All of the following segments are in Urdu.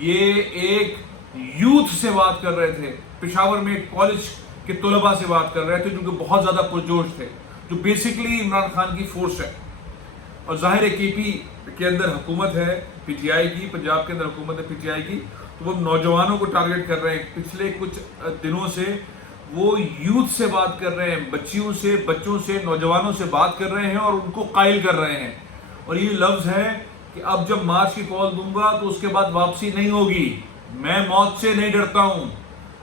یہ ایک یوتھ سے بات کر رہے تھے، پشاور میں ایک کالج کے طلباء سے بات کر رہے تھے جو کہ بہت زیادہ پرجوش تھے، جو بیسکلی عمران خان کی فورس ہے. اور ظاہر ہے کے پی کے اندر حکومت ہے پی ٹی آئی کی، پنجاب کے اندر حکومت ہے پی ٹی آئی کی، تو وہ نوجوانوں کو ٹارگٹ کر رہے ہیں. پچھلے کچھ دنوں سے وہ یوتھ سے بات کر رہے ہیں، بچوں سے نوجوانوں سے بات کر رہے ہیں اور ان کو قائل کر رہے ہیں. اور یہ لفظ ہے کہ اب جب مارچ کی کال دوں گا تو اس کے بعد واپسی نہیں ہوگی. میں موت سے نہیں ڈرتا ہوں،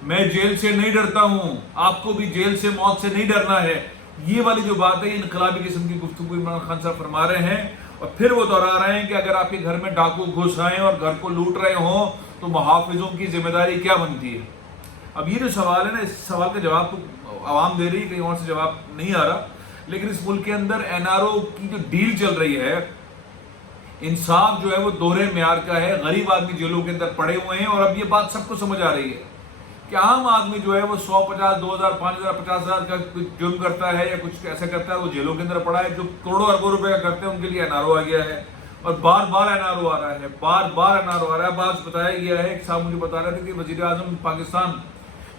میں جیل سے نہیں ڈرتا ہوں، آپ کو بھی جیل سے موت سے نہیں ڈرنا ہے. یہ والی جو بات ہے یہ انقلابی قسم کی گفتگو عمران خان صاحب فرما رہے ہیں. اور پھر وہ دہرا رہے ہیں کہ اگر آپ کے گھر میں ڈاکو گھس آئیں اور گھر کو لوٹ رہے ہوں تو محافظوں کی ذمہ داری کیا بنتی ہے. اب یہ جو سوال ہے نا، اس سوال کا جواب تو عوام دے رہی ہے، کہیں اور سے جواب نہیں آ رہا. لیکن اس ملک کے اندر این آر او کی جو ڈیل چل رہی ہے، انصاف جو ہے وہ دوہرے معیار کا ہے. غریب آدمی جیلوں کے اندر پڑے ہوئے ہیں اور اب یہ بات سب کو سمجھ آ رہی ہے کہ عام آدمی جو ہے وہ 150 2000 5000 50,000 کا جرم کرتا ہے یا کچھ ایسا کرتا ہے، وہ جیلوں کے اندر پڑا ہے. جو کروڑوں اربوں روپے کا کرتے ہیں ان کے لیے این آر او آ گیا ہے اور بار بار این آر او آ رہا ہے، بار این آر او آ رہا ہے. بات بتایا گیا ہے، ایک صاحب مجھے بتا رہے تھے کہ وزیر اعظم پاکستان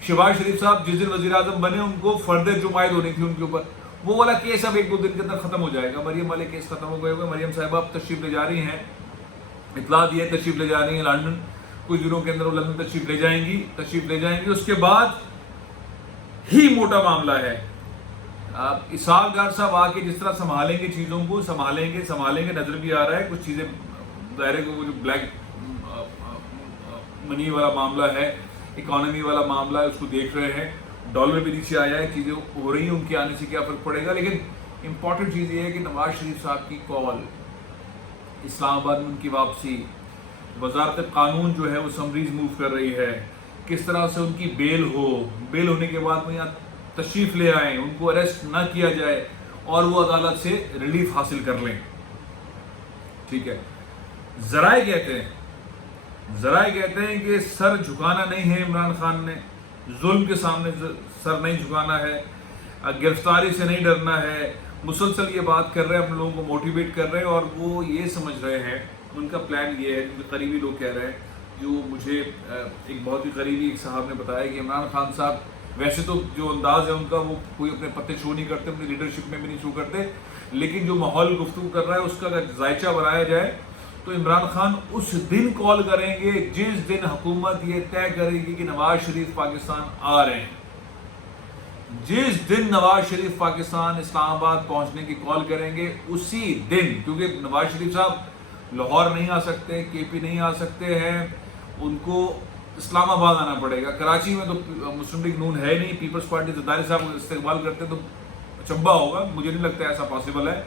شہباز شریف صاحب جس دن وزیر اعظم بنے ان کو فرد جرم عائد ہونی تھی ان کے اوپر. وہ والا کیس اب 1-2 دن کے اندر ختم ہو جائے گا. مریم والے کیس ختم ہو گئے ہوئے. مریم صاحبہ اب تشریف لے جا رہی ہیں، اطلاع دی ہے تشریف لے جا رہی ہیں لندن. کچھ دنوں کے اندر وہ لندن تشریف لے جائیں گی. اس کے بعد ہی موٹا معاملہ ہے. اسحاق ڈار صاحب آ کے جس طرح سنبھالیں گے چیزوں کو، سنبھالیں گے. نظر بھی آ رہا ہے کچھ چیزیں ظاہر ہے کہ وہ جو بلیک منی والا معاملہ ہے، اکانومی والا معاملہ ہے، اس کو دیکھ رہے ہیں. ڈالر بھی نیچے آیا ہے، چیزیں ہو رہی ہیں، ان کے آنے سے کیا فرق پڑے گا. لیکن امپورٹنٹ چیز یہ ہے کہ نواز شریف صاحب کی کال، اسلام آباد میں ان کی واپسی، وزارت قانون جو ہے وہ سمریز موو کر رہی ہے، کس طرح سے ان کی بیل ہونے کے بعد وہ یہاں تشریف لے آئیں، ان کو اریسٹ نہ کیا جائے اور وہ عدالت سے ریلیف حاصل کر لیں. ٹھیک ہے. ذرائع کہتے ہیں کہ سر جھکانا نہیں ہے عمران خان نے، ظلم کے سامنے سر نہیں جھکانا ہے، گرفتاری سے نہیں ڈرنا ہے. مسلسل یہ بات کر رہے ہیں، ہم لوگوں کو موٹیویٹ کر رہے ہیں. اور وہ یہ سمجھ رہے ہیں، ان کا پلان یہ ہے، کیونکہ قریبی لوگ کہہ رہے ہیں، جو مجھے ایک بہت ہی قریبی ایک صاحب نے بتایا کہ عمران خان صاحب ویسے تو جو انداز ہے ان کا، وہ کوئی اپنے پتے شو نہیں کرتے، اپنی لیڈرشپ میں بھی نہیں شو کرتے، لیکن جو ماحول گفتگو کر رہا ہے اس کا اگر ذائچہ بنایا جائے تو عمران خان اس دن کال کریں گے جس دن حکومت یہ طے کرے گی کہ نواز شریف پاکستان آ رہے ہیں. جس دن نواز شریف پاکستان اسلام آباد پہنچنے کی کال کریں گے اسی دن، کیونکہ نواز شریف صاحب لاہور نہیں آ سکتے، کے پی نہیں آ سکتے ہیں، ان کو اسلام آباد آنا پڑے گا. کراچی میں تو مسلم لیگ نون ہے نہیں، پیپلز پارٹی زرداری صاحب کو استقبال کرتے تو چمبا ہوگا، مجھے نہیں لگتا ایسا پاسبل ہے.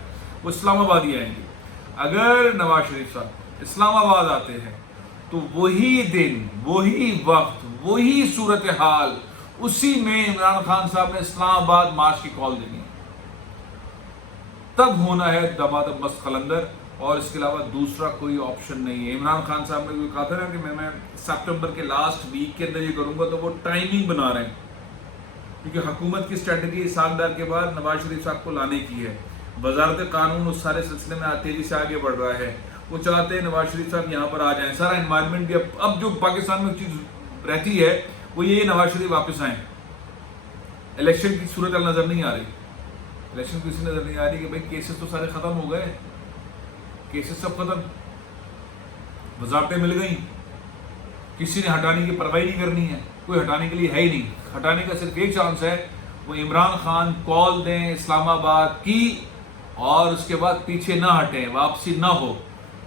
وہ اسلام آباد ہی آئیں گے. اگر نواز شریف صاحب اسلام آباد آتے ہیں تو وہی دن، وہی وقت، وہی صورتحال، اسی میں عمران خان صاحب نے اسلام آباد مارچ کی کال دینی ہے. تب ہونا ہے دمادم بس قلندر، اور اس کے علاوہ دوسرا کوئی آپشن نہیں ہے. عمران خان صاحب نے کہا تھا نا کہ میں سپٹمبر کے لاسٹ ویک کے اندر یہ کروں گا، تو وہ ٹائمنگ بنا رہے ہیں، کیونکہ حکومت کی اسٹریٹجی اسحاق ڈار کے بعد نواز شریف صاحب کو لانے کی ہے. وزارت قانون اس سارے سلسلے میں تیزی سے آگے بڑھ رہا ہے. وہ چاہتے ہیں نواز شریف صاحب یہاں پر آ جائیں. سارا انوائرمنٹ بھی اب جو پاکستان میں چیز رہتی ہے وہ یہ نواز شریف واپس آئیں. الیکشن کی صورت نظر نہیں آ رہی، الیکشن کی نظر نہیں آ رہی کہ بھائی کیسز تو سارے ختم ہو گئے، کیسز سب ختم، وزارتیں مل گئیں، کسی نے ہٹانے کی پرواہی نہیں کرنی ہے، کوئی ہٹانے کے لیے ہے ہی نہیں. ہٹانے کا صرف ایک چانس ہے، وہ عمران خان کال دیں اسلام آباد کی اور اس کے بعد پیچھے نہ ہٹیں، واپسی نہ ہو.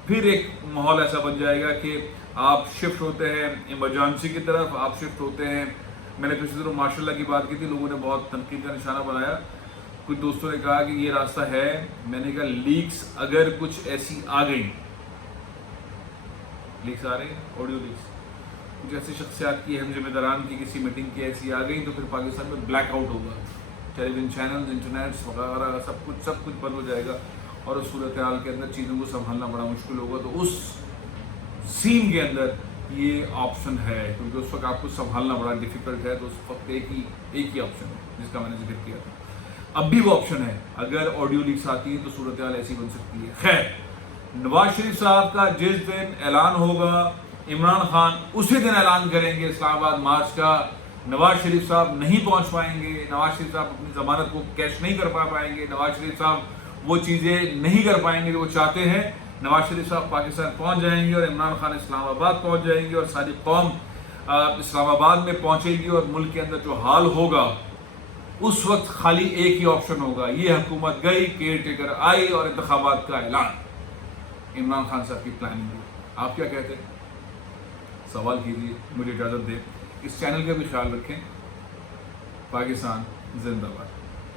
پھر ایک ماحول ایسا بن جائے گا کہ آپ شفٹ ہوتے ہیں ایمرجنسی کی طرف، آپ شفٹ ہوتے ہیں. میں نے پچھلی طرف ماشاء اللہ کی بات کی تھی، لوگوں نے بہت تنقید کا نشانہ بنایا. کچھ دوستوں نے کہا کہ یہ راستہ ہے. میں نے کہا لیکس اگر کچھ ایسی آ گئی، لیکس آ رہی ہیں، آڈیو لیکس، کچھ ایسی شخصیات کی، اہم ذمہ داران کی کسی میٹنگ کی ایسی آ گئی، تو پھر پاکستان میں بلیک آؤٹ ہوگا. ٹیلی ویژن چینلز، انٹرنیٹس وغیرہ سب کچھ بند ہو جائے گا اور اس صورتحال کے اندر چیزوں کو سنبھالنا بڑا مشکل ہوگا. تو اس سین کے اندر یہ آپشن ہے، کیونکہ اس وقت آپ کو سنبھالنا بڑا ڈیفیکلٹ ہے. تو اس وقت ایک ہی آپشن ہے جس کا میں نے ذکر کیا تھا. اب بھی وہ آپشن ہے، اگر آڈیو لیکس آتی ہے تو صورتحال ایسی بن سکتی ہے. خیر، نواز شریف صاحب کا جس دن اعلان ہوگا عمران خان اسی دن اعلان کریں گے اسلام آباد مارچ کا، نواز شریف صاحب نہیں پہنچ پائیں گے، نواز شریف صاحب اپنی ضمانت کو کیش نہیں کر پائیں گے، نواز شریف صاحب وہ چیزیں نہیں کر پائیں گے جو وہ چاہتے ہیں۔ نواز شریف صاحب پاکستان پہنچ جائیں گے اور عمران خان اسلام آباد پہنچ جائیں گے اور ساری قوم اسلام آباد میں پہنچے گی، اور ملک کے اندر جو حال ہوگا اس وقت خالی ایک ہی آپشن ہوگا، یہ حکومت گئی، کیئر ٹیکر آئی اور انتخابات کا اعلان۔ عمران خان صاحب کی پلاننگ ہوئی۔ آپ کیا کہتے ہیں؟ سوال کیجیے، مجھے اجازت دیں۔ اس چینل کا بھی خیال رکھیں۔ پاکستان زندہ باد۔